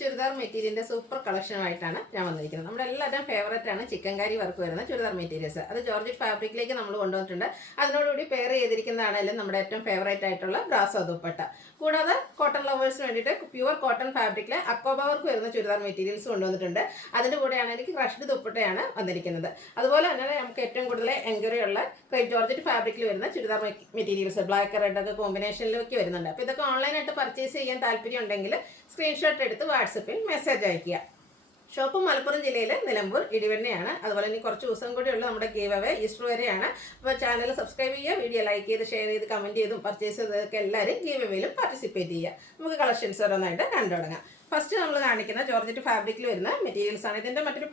ചുരിദാർ മെറ്റീരിയലിന്റെ സൂപ്പർ കളക്ഷനുമായിട്ടാണ് ഞാൻ വന്നിരിക്കുന്നത്. നമ്മുടെ എല്ലാവരുടെയും ഫേവറേറ്റ് ആണ് ചിക്കൻ കറി വർക്ക് വരുന്ന ചുരിദാർ മെറ്റീരിയൽസ്. അത് ജോർജറ്റ് ഫാബ്രിക്കിലേക്ക് നമ്മൾ കൊണ്ടുവന്നിട്ടുണ്ട്. അതിനോടുകൂടി പെയർ ചെയ്തിരിക്കുന്നതാണെങ്കിലും നമ്മുടെ ഏറ്റവും ഫേവറേറ്റ് ആയിട്ടുള്ള ബ്രാസോ ദുപ്പട്ട. കൂടാതെ കോട്ടൺ ലവേഴ്സിന് വേണ്ടിയിട്ട് പ്യുവർ കോട്ടൺ ഫാബ്രിക്കിലെ അക്കോബ വർക്ക് വരുന്ന ചുരിദാർ മെറ്റീരിയൽസ് കൊണ്ടുവന്നിട്ടുണ്ട്. അതിൻ്റെ കൂടെയാണ് എനിക്ക് ക്രഷ്ഡ് ദുപ്പട്ടയാണ് വന്നിരിക്കുന്നത്. അതുപോലെ തന്നെ നമുക്ക് ഏറ്റവും കൂടുതൽ എൻക്വയറി ഉള്ള ജോർജറ്റ് ഫാബ്രിക്കിൽ വരുന്ന ചുരിദാർ മെറ്റീരിയൽസ് ബ്ലാക്ക് റെഡ് ഒക്കെ കോമ്പിനേഷനിലൊക്കെ വരുന്നുണ്ട്. അപ്പോൾ ഇതൊക്കെ ഓൺലൈനായിട്ട് പർച്ചേസ് ചെയ്യാൻ താല്പര്യം ഉണ്ടെങ്കിൽ സ്ക്രീൻഷോട്ട് എടുത്ത് വാട്സപ്പിൽ മെസ്സേജ് അയയ്ക്കുക. ഷോപ്പ് മലപ്പുറം ജില്ലയിൽ നിലമ്പൂർ ഇടിവണ്ണയാണ്. അതുപോലെ ഇനി കുറച്ച് ദിവസം കൂടിയുള്ള നമ്മുടെ ഗീവ് അവേ ഈസ്റ്റർ വരെയാണ്. അപ്പോൾ ചാനൽ സബ്സ്ക്രൈബ് ചെയ്യുക, വീഡിയോ ലൈക്ക് ചെയ്ത് ഷെയർ ചെയ്ത് കമൻറ്റ് ചെയ്തും പർച്ചേസ് ചെയ്തതൊക്കെ എല്ലാവരും ഗീവ് അവേയിലും പാർട്ടിസിപ്പേറ്റ് ചെയ്യുക. നമുക്ക് കളക്ഷൻസ് ഓരോന്നായിട്ട് കണ്ടു തുടങ്ങാം. ഫസ്റ്റ് നമ്മൾ കാണിക്കുന്ന ജോർജറ്റ് ഫാബ്രിക്കിൽ വരുന്ന മെറ്റീരിയൽസ് ആണ്. ഇതിൻ്റെ മറ്റൊരു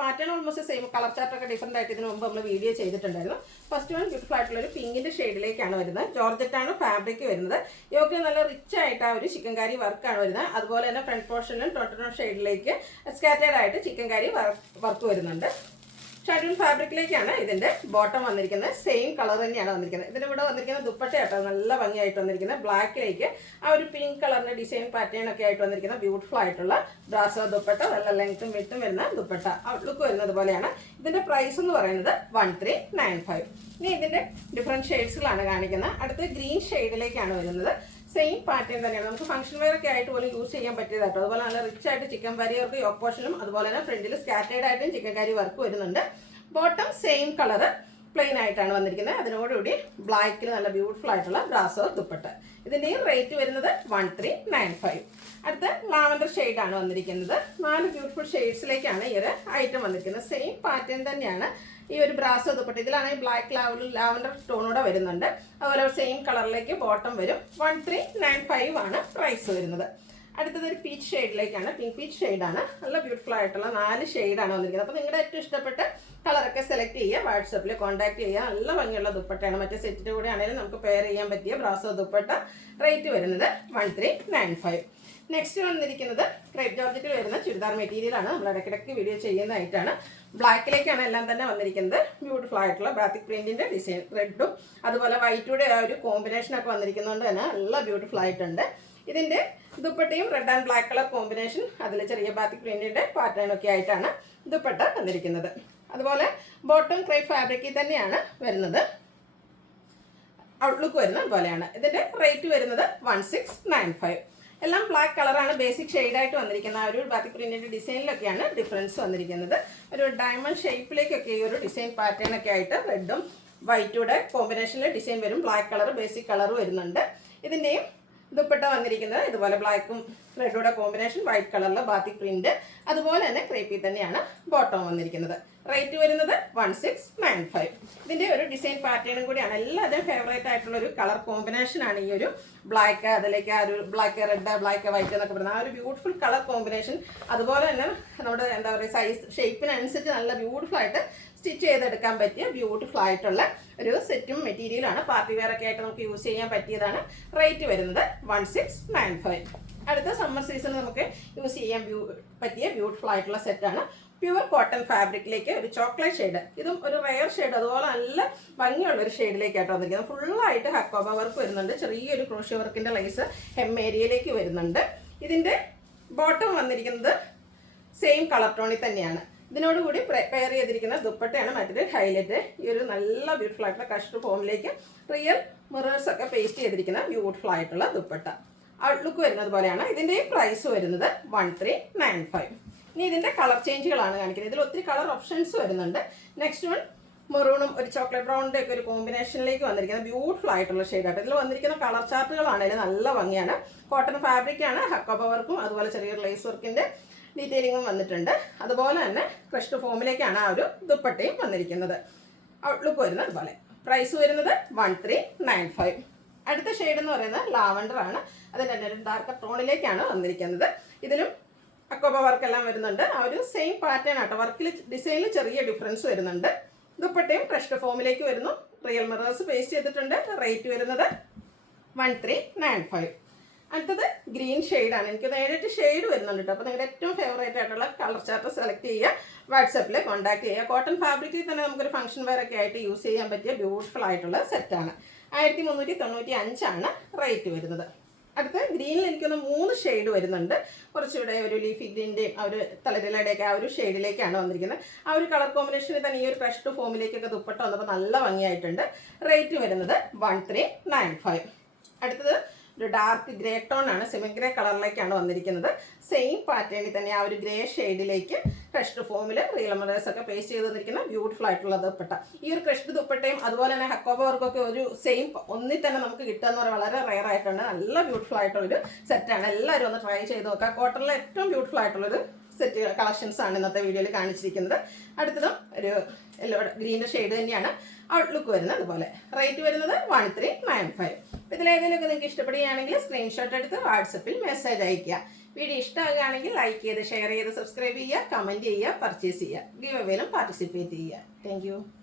പാറ്റേൺ ഓൾമോസ്റ്റ് സെയിം, കളർ ചാർട്ടൊക്കെ ഡിഫറെൻ്റ് ആയിട്ട് ഇതിന് മുമ്പ് നമ്മൾ വീഡിയോ ചെയ്തിട്ടുണ്ടായിരുന്നു. ഫസ്റ്റ് വൺ ബ്യൂട്ടിഫുൾ ആയിട്ടുള്ള ഒരു പിങ്കിൻ്റെ ഷെയ്ഡിലേക്കാണ് വരുന്നത്. ജോർജറ്റാണ് ഫാബ്രിക് വരുന്നത്. യോക്ക് നല്ല റിച്ച് ആയിട്ട് ആ ഒരു ചിക്കൻ കാരി വർക്കാണ് വരുന്നത്. അതുപോലെ തന്നെ ഫ്രണ്ട് പോർഷനിലും ടോട്ടൺ ഷെയ്ഡിലേക്ക് സ്കാറ്റേഡ് ആയിട്ട് ചിക്കൻ കാരി വർക്ക് വരുന്നുണ്ട്. ഷാഡൂൺ ഫാബ്രിക്കിലേക്കാണ് ഇതിൻ്റെ ബോട്ടം വന്നിരിക്കുന്നത്. സെയിം കളർ തന്നെയാണ് വന്നിരിക്കുന്നത്. ഇതിൻ്റെ ഇവിടെ വന്നിരിക്കുന്ന ദുപ്പട്ടയാട്ടോ നല്ല ഭംഗിയായിട്ട് വന്നിരിക്കുന്നത്. ബ്ലാക്കിലേക്ക് ആ ഒരു പിങ്ക് കളറിൻ്റെ ഡിസൈൻ പാറ്റേൺ ഒക്കെ ആയിട്ട് വന്നിരിക്കുന്ന ബ്യൂട്ടിഫുൾ ആയിട്ടുള്ള ബ്രാസോ ദുപ്പട്ട, നല്ല ലെങ്ത്തും വിട്ടും വരുന്ന ദുപ്പട്ട ഔട്ട്ലുക്ക് വരുന്നത് പോലെയാണ്. ഇതിൻ്റെ പ്രൈസ് എന്ന് പറയുന്നത് 1395. ഇനി ഇതിൻ്റെ ഡിഫറെൻറ്റ് ഷെയ്ഡ്സുകളാണ് കാണിക്കുന്നത്. അടുത്ത് ഗ്രീൻ ഷെയ്ഡിലേക്കാണ് വരുന്നത്. സെയിം പാറ്റേൺ തന്നെയാണ്. നമുക്ക് ഫംഗ്ഷൻ വെയർ ഒക്കെ ആയിട്ട് പോലും യൂസ് ചെയ്യാൻ പറ്റിയതാട്ടോ. അതുപോലെ നല്ല റിച്ച് ആയിട്ട് ചിക്കൻ കറി വർക്ക് യോക്ക് പോർഷനും അതുപോലെ തന്നെ ഫ്രണ്ടിൽ സ്കാറ്റേഡ് ആയിട്ടും ചിക്കൻ കറി വർക്ക് വരുന്നുണ്ട്. ബോട്ടം സെയിം കളർ പ്ലെയിൻ ആയിട്ടാണ് വന്നിരിക്കുന്നത്. അതിനോടുകൂടി ബ്ലാക്കിൽ നല്ല ബ്യൂട്ടിഫുൾ ആയിട്ടുള്ള ബ്രാസോ ദുപ്പട്ട. ഇതിൻ്റെയും റേറ്റ് വരുന്നത് 1395. അടുത്ത ലാവൻഡർ ഷെയ്ഡാണ് വന്നിരിക്കുന്നത്. 4 ബ്യൂട്ടിഫുൾ ഷെയ്ഡ്സിലേക്കാണ് ഈ ഒരു ഐറ്റം വന്നിരിക്കുന്നത്. സെയിം പാറ്റേൺ തന്നെയാണ് ഈ ഒരു ബ്രാസോ ദുപ്പട്ട. ഇതിലാണെങ്കിൽ ബ്ലാക്ക് ലാവൻഡർ ടോണൂടെ വരുന്നുണ്ട്. അതുപോലെ സെയിം കളറിലേക്ക് ബോട്ടം വരും. 1395 ആണ് പ്രൈസ് വരുന്നത്. അടുത്തത് ഒരു പീച്ച് ഷെയ്ഡിലേക്കാണ്. പിങ്ക് പീച്ച് ഷെയ്ഡാണ്. നല്ല ബ്യൂട്ടിഫുൾ ആയിട്ടുള്ള 4 ഷെയ്ഡാണ് വന്നിരിക്കുന്നത്. അപ്പോൾ നിങ്ങളുടെ ഏറ്റവും ഇഷ്ടപ്പെട്ട കളറൊക്കെ സെലക്ട് ചെയ്യുക, വാട്സപ്പിൽ കോൺടാക്ട് ചെയ്യുക. നല്ല ഭംഗിയുള്ള ദുപ്പട്ടയാണ്. മറ്റേ സെറ്റിൻ്റെ കൂടെ ആണെങ്കിലും നമുക്ക് പെയർ ചെയ്യാൻ പറ്റിയ ബ്രാസോ ദുപ്പട്ട. റേറ്റ് വരുന്നത് 1395. നെക്സ്റ്റ് വന്നിരിക്കുന്നത് ക്രേപ്പ് ജോർജറ്റിൽ വരുന്ന ചുരിദാർ മെറ്റീരിയലാണ്. നമ്മൾ ഇടയ്ക്കിടയ്ക്ക് വീഡിയോ ചെയ്യുന്നതായിട്ടാണ്. ബ്ലാക്കിലേക്കാണ് എല്ലാം തന്നെ വന്നിരിക്കുന്നത്. ബ്യൂട്ടിഫുൾ ആയിട്ടുള്ള ബാത്തിക് പ്രിന്റിൻ്റെ ഡിസൈൻ, റെഡും അതുപോലെ വൈറ്റൂടെ ആ ഒരു കോമ്പിനേഷനൊക്കെ വന്നിരിക്കുന്നതുകൊണ്ട് തന്നെ നല്ല ബ്യൂട്ടിഫുൾ ആയിട്ടുണ്ട്. ഇതിൻ്റെ ദുപ്പട്ടയും red and black colour combination, അതിൽ ചെറിയ ബാത്തിക് പ്രിന്റിൻ്റെ പാറ്റേൺ ഒക്കെ ആയിട്ടാണ് ദുപ്പട്ട വന്നിരിക്കുന്നത്. അതുപോലെ ബോട്ടം ക്രേപ്പ് ഫാബ്രിക്കിൽ തന്നെയാണ് വരുന്നത്. ഔട്ട്ലുക്ക് വരുന്നത് പോലെയാണ്. ഇതിൻ്റെ റേറ്റ് വരുന്നത് 1695. എല്ലാം ബ്ലാക്ക് കളറാണ് ബേസിക് ഷെയ്ഡായിട്ട് വന്നിരിക്കുന്നത്. ആ ഒരു ബാത്തിക് പ്രിന്റിൻ്റെ ഡിസൈനിലൊക്കെയാണ് ഡിഫറൻസ് വന്നിരിക്കുന്നത്. ഒരു ഡയമണ്ട് ഷേപ്പിലേക്കൊക്കെ ഈ ഒരു ഡിസൈൻ പാറ്റേൺ ഒക്കെ ആയിട്ട് റെഡും വൈറ്റൂടെ കോമ്പിനേഷനിൽ ഡിസൈൻ വരും. ബ്ലാക്ക് കളർ ബേസിക് കളർ വരുന്നുണ്ട്. ഇതിൻ്റെയും ദുപ്പട്ട വന്നിരിക്കുന്നത് ഇതുപോലെ ബ്ലാക്കും റെഡൂടെ കോമ്പിനേഷൻ, വൈറ്റ് കളറിൽ ബാത്തിക് പ്രിന്റ്, അതുപോലെ തന്നെ ക്രേപ്പിൽ തന്നെയാണ് ബോട്ടം വന്നിരിക്കുന്നത്. റേറ്റ് വരുന്നത് 1695. ഇതിൻ്റെ ഒരു ഡിസൈൻ പാറ്റേണും കൂടിയാണ്. എല്ലാവരുടെയും ഫേവറേറ്റ് ആയിട്ടുള്ള ഒരു കളർ കോമ്പിനേഷനാണ് ഈ ഒരു ബ്ലാക്ക്, അതിലേക്ക് ആ ഒരു ബ്ലാക്ക് റെഡ്, ബ്ലാക്ക് വൈറ്റ് എന്നൊക്കെ പറയുന്നത് ആ ഒരു ബ്യൂട്ടിഫുൾ കളർ കോമ്പിനേഷൻ. അതുപോലെ തന്നെ നമ്മുടെ എന്താ പറയുക സൈസ് ഷേപ്പിനനുസരിച്ച് നല്ല ബ്യൂട്ടിഫുൾ ആയിട്ട് സ്റ്റിച്ച് ചെയ്തെടുക്കാൻ പറ്റിയ ബ്യൂട്ടിഫുൾ ആയിട്ടുള്ള ഒരു സെറ്റും മെറ്റീരിയലാണ്. പാർട്ടി വെയർ ഒക്കെ ആയിട്ട് നമുക്ക് യൂസ് ചെയ്യാൻ പറ്റിയതാണ്. റേറ്റ് വരുന്നത് 1695. അടുത്ത സമ്മർ സീസൺ നമുക്ക് യൂസ് ചെയ്യാൻ പറ്റിയ ബ്യൂട്ടിഫുൾ ആയിട്ടുള്ള സെറ്റാണ്. പ്യുവർ കോട്ടൺ ഫാബ്രിക്കിലേക്ക് ഒരു ചോക്ലേറ്റ് ഷെയ്ഡ്, ഇതും ഒരു റെയർ ഷെയ്ഡ്, അതുപോലെ നല്ല ഭംഗിയുള്ള ഒരു ഷെയ്ഡിലേക്കായിട്ട് വന്നിരിക്കുന്നത്. ഫുള്ളായിട്ട് ഹക്കോബ വർക്ക് വരുന്നുണ്ട്. ചെറിയൊരു ക്രോഷ്യ വർക്കിൻ്റെ ലൈസ് ഹെം ഏരിയയിലേക്ക് വരുന്നുണ്ട്. ഇതിൻ്റെ ബോട്ടം വന്നിരിക്കുന്നത് സെയിം കളർ ടോണിൽ തന്നെയാണ്. ഇതിനോടുകൂടി പെയർ ചെയ്തിരിക്കുന്ന ദുപ്പട്ടയാണ് മറ്റൊരു ഹൈലൈറ്റ്. ഈ ഒരു നല്ല ബ്യൂട്ടിഫുൾ ആയിട്ടുള്ള കഷ്ടർ ഫോമിലേക്ക് റിയൽ മിറേഴ്സ് ഒക്കെ പേസ്റ്റ് ചെയ്തിരിക്കുന്ന ബ്യൂട്ടിഫുൾ ആയിട്ടുള്ള ദുപ്പട്ട. ഔട്ട്ലുക്ക് വരുന്നത് പോലെയാണ്. ഇതിൻ്റെ പ്രൈസ് വരുന്നത് 1395. ഇനി ഇതിൻ്റെ കളർ ചേഞ്ചുകളാണ് കാണിക്കുന്നത്. ഇതിൽ ഒത്തിരി കളർ ഓപ്ഷൻസ് വരുന്നുണ്ട്. നെക്സ്റ്റ് വൺ മെറൂണും ഒരു ചോക്ലേറ്റ് ബ്രൗണിൻ്റെ ഒക്കെ ഒരു കോമ്പിനേഷനിലേക്ക് വന്നിരിക്കുന്ന ബ്യൂട്ടിഫുൾ ആയിട്ടുള്ള ഷെയ്ഡായിട്ട്. ഇതിൽ വന്നിരിക്കുന്ന കളർ ചാർട്ടുകളാണെങ്കിലും നല്ല ഭംഗിയാണ്. കോട്ടൺ ഫാബ്രിക്കാണ്. ഹക്കോബ വർക്കും അതുപോലെ ചെറിയൊരു ലേസ് വർക്കിൻ്റെ ഡീറ്റെയിലിങ്ങും വന്നിട്ടുണ്ട്. അതുപോലെ തന്നെ ക്രഷ്ഡ് ഫോമിലേക്കാണ് ആ ഒരു ദുപ്പട്ടയും വന്നിരിക്കുന്നത്. ഔട്ട്ലുക്ക് വരുന്നത് അതുപോലെ. പ്രൈസ് വരുന്നത് 1395. അടുത്ത ഷെയ്ഡ് എന്ന് പറയുന്നത് ലാവൻഡർ ആണ്. അതിൻ്റെ തന്നെ ഒരു ഡാർക്ക് ടോണിലേക്കാണ് വന്നിരിക്കുന്നത്. ഇതിലും അക്കോബ വർക്കെല്ലാം വരുന്നുണ്ട്. ആ ഒരു സെയിം പാറ്റേൺ ആട്ടോ. വർക്കിൽ ഡിസൈനിൽ ചെറിയ ഡിഫറൻസ് വരുന്നുണ്ട്. ദുപ്പട്ടയും ക്രഷ്ഡ് ഫോമിലേക്ക് വരുന്നു. റിയൽ മിറേഴ്സ് പേസ്റ്റ് ചെയ്തിട്ടുണ്ട്. റേറ്റ് വരുന്നത് 1395. അടുത്തത് ഗ്രീൻ ഷെയ്ഡാണ്. എനിക്ക് നേരിട്ട് ഷെയ്ഡ് വരുന്നുണ്ട് കേട്ടോ. അപ്പോൾ നിങ്ങളുടെ ഏറ്റവും ഫേവറേറ്റ് ആയിട്ടുള്ള കളർ ചാർട്ട് സെലക്ട് ചെയ്യുക, വാട്സപ്പിൽ കോൺടാക്ട് ചെയ്യുക. കോട്ടൺ ഫാബ്രിക്കിൽ തന്നെ നമുക്കൊരു ഫംഗ്ഷൻ വെയർ ഒക്കെ ആയിട്ട് യൂസ് ചെയ്യാൻ പറ്റിയ ബ്യൂട്ടിഫുൾ ആയിട്ടുള്ള സെറ്റാണ്. 1395 റേറ്റ് വരുന്നത്. അടുത്ത ഗ്രീനിൽ എനിക്കൊന്ന് 3 ഷെയ്ഡ് വരുന്നുണ്ട്. കുറച്ചുകൂടെ ഒരു ലീഫി ഗ്രീൻ്റെയും ആ ഒരു തളിരിലയുടെയൊക്കെ ആ ഒരു ഷെയ്ഡിലേക്കാണ് വന്നിരിക്കുന്നത്. ആ ഒരു കളർ കോമ്പിനേഷനിൽ തന്നെ ഈ ഒരു ക്രഷ്ഡ് ഫോമിലേക്കൊക്കെ ദുപ്പട്ട വന്നപ്പോൾ നല്ല ഭംഗിയായിട്ടുണ്ട്. റേറ്റ് വരുന്നത് 1395. അടുത്തത് ഒരു ഡാർക്ക് ഗ്രേ ടോൺ ആണ്, സെമി ഗ്രേ കളറിലേക്കാണ് വന്നിരിക്കുന്നത്. സെയിം പാറ്റേണിൽ തന്നെ ആ ഒരു ഗ്രേ ഷെയ്ഡിലേക്ക് ക്രഷ്ഡ് ഫോമിൽ റിയൽ എമറേഴ്സ് ഒക്കെ പേസ്റ്റ് ചെയ്ത് തന്നിരിക്കുന്ന ബ്യൂട്ടിഫുൾ ആയിട്ടുള്ള ദുപ്പട്ട. ഈ ഒരു ക്രഷ്ഡ് ദുപ്പട്ടയും അതുപോലെ തന്നെ ഹക്കോബ വർക്കൊക്കെ ഒരു സെയിം ഒന്നിൽ തന്നെ നമുക്ക് കിട്ടുക എന്ന് പറയുന്നത് വളരെ റെയർ ആയിട്ടുണ്ട്. നല്ല ബ്യൂട്ടിഫുൾ ആയിട്ടുള്ളൊരു സെറ്റാണ്. എല്ലാവരും ഒന്ന് ട്രൈ ചെയ്ത് നോക്കുക. കോട്ടണിലെ ഏറ്റവും ബ്യൂട്ടിഫുൾ ആയിട്ടുള്ളൊരു സെറ്റ് കളക്ഷൻസ് ആണ് ഇന്നത്തെ വീഡിയോയിൽ കാണിച്ചിരിക്കുന്നത്. അടുത്തതും ഒരു യെല്ലോ ഗ്രീൻ്റെ ഷെയ്ഡ് തന്നെയാണ് ഔട്ട്ലുക്ക് വരുന്നത്. അതുപോലെ റേറ്റ് വരുന്നത് 1395. ഇതിലേതെങ്കിലുമൊക്കെ നിങ്ങൾക്ക് ഇഷ്ടപ്പെടുകയാണെങ്കിൽ സ്ക്രീൻഷോട്ട് എടുത്ത് വാട്സപ്പിൽ മെസ്സേജ് അയയ്ക്കുക. വീഡിയോ ഇഷ്ടമാകുകയാണെങ്കിൽ ലൈക്ക് ചെയ്ത് ഷെയർ ചെയ്ത് സബ്സ്ക്രൈബ് ചെയ്യുക, കമൻറ്റ് ചെയ്യുക, പർച്ചേസ് ചെയ്യുക, ഗിവ് അവേയിലും പാർട്ടിസിപ്പേറ്റ് ചെയ്യുക. താങ്ക്